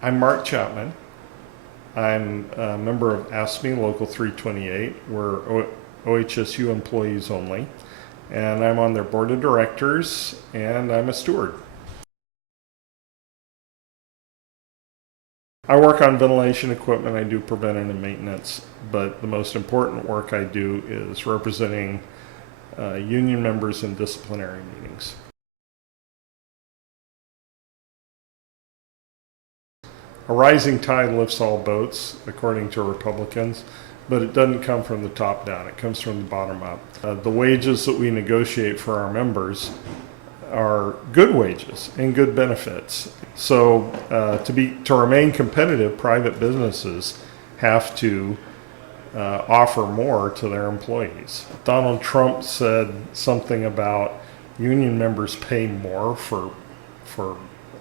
I'm Mark Chapman. I'm a member of ASME Local 328. We're OHSU employees only. And I'm on their board of directors, and I'm a steward. I work on ventilation equipment. I do preventative maintenance, but the most important work I do is representing union members in disciplinary meetings. A rising tide lifts all boats, according to Republicans, but it doesn't come from the top down. It comes from the bottom up. The wages that we negotiate for our members are good wages and good benefits. So to remain competitive, private businesses have to offer more to their employees. Donald Trump said something about union members pay more for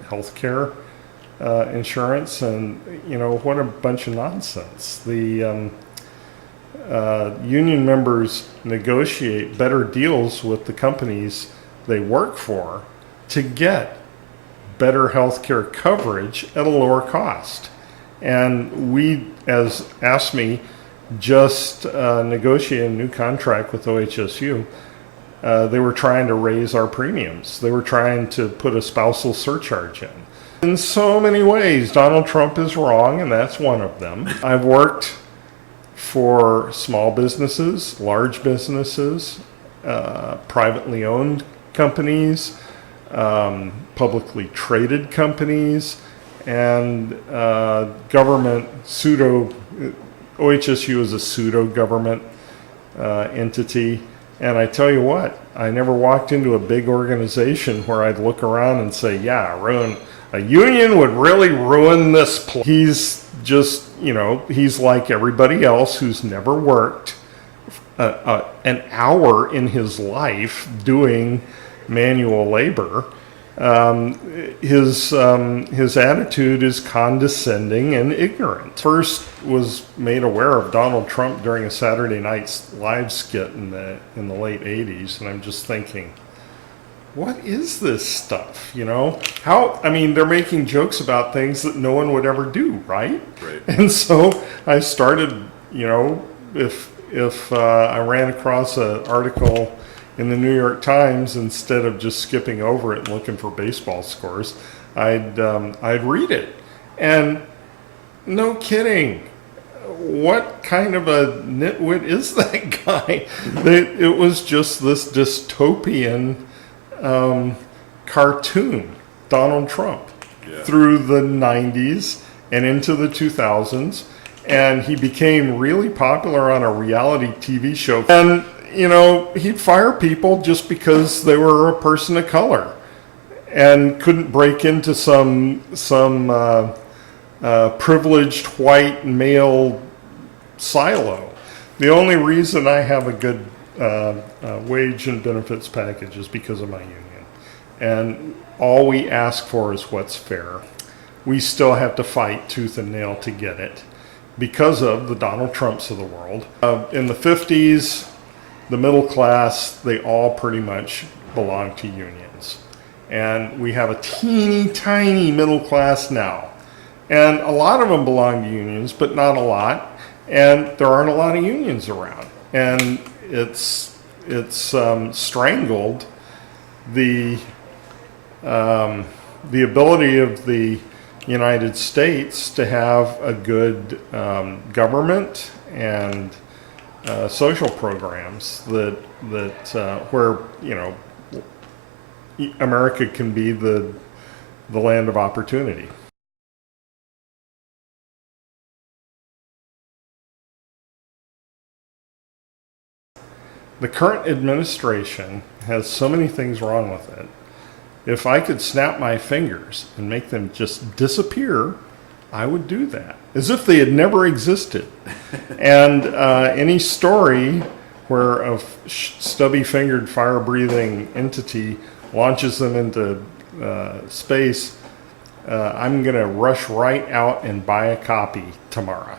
health care insurance, and what a bunch of nonsense. The union members negotiate better deals with the companies they work for to get better health care coverage at a lower cost. And we, as ASME, just negotiated a new contract with OHSU. They were trying to raise our premiums. They were trying to put a spousal surcharge in. In so many ways, Donald Trump is wrong, and that's one of them. I've worked for small businesses, large businesses, privately owned companies, publicly traded companies, and government OHSU is a pseudo-government entity. And I tell you what, I never walked into a big organization where I'd look around and say, yeah, a union would really ruin this place. He's just, he's like everybody else who's never worked an hour in his life doing manual labor. His attitude is condescending and ignorant. First was made aware of Donald Trump during a Saturday Night Live skit in the late 80s, and I'm just thinking, what is this stuff? They're making jokes about things that no one would ever do, right? Right. And so I started, if I ran across an article in the New York Times, instead of just skipping over it and looking for baseball scores, I'd read it. And no kidding, what kind of a nitwit is that guy? It was just this dystopian cartoon, Donald Trump, through the 90s and into the 2000s. And he became really popular on a reality TV show. And he'd fire people just because they were a person of color and couldn't break into some privileged white male silo. The only reason I have a good wage and benefits package is because of my union. And all we ask for is what's fair. We still have to fight tooth and nail to get it because of the Donald Trumps of the world. In the 50s, the middle class, they all pretty much belong to unions. And we have a teeny tiny middle class now. And a lot of them belong to unions, but not a lot. And there aren't a lot of unions around. And it's strangled the ability of the United States to have a good government and social programs that where America can be the land of opportunity. The current administration has so many things wrong with it. If I could snap my fingers and make them just disappear, I would do that, as if they had never existed. And any story where a stubby-fingered, fire-breathing entity launches them into space, I'm going to rush right out and buy a copy tomorrow.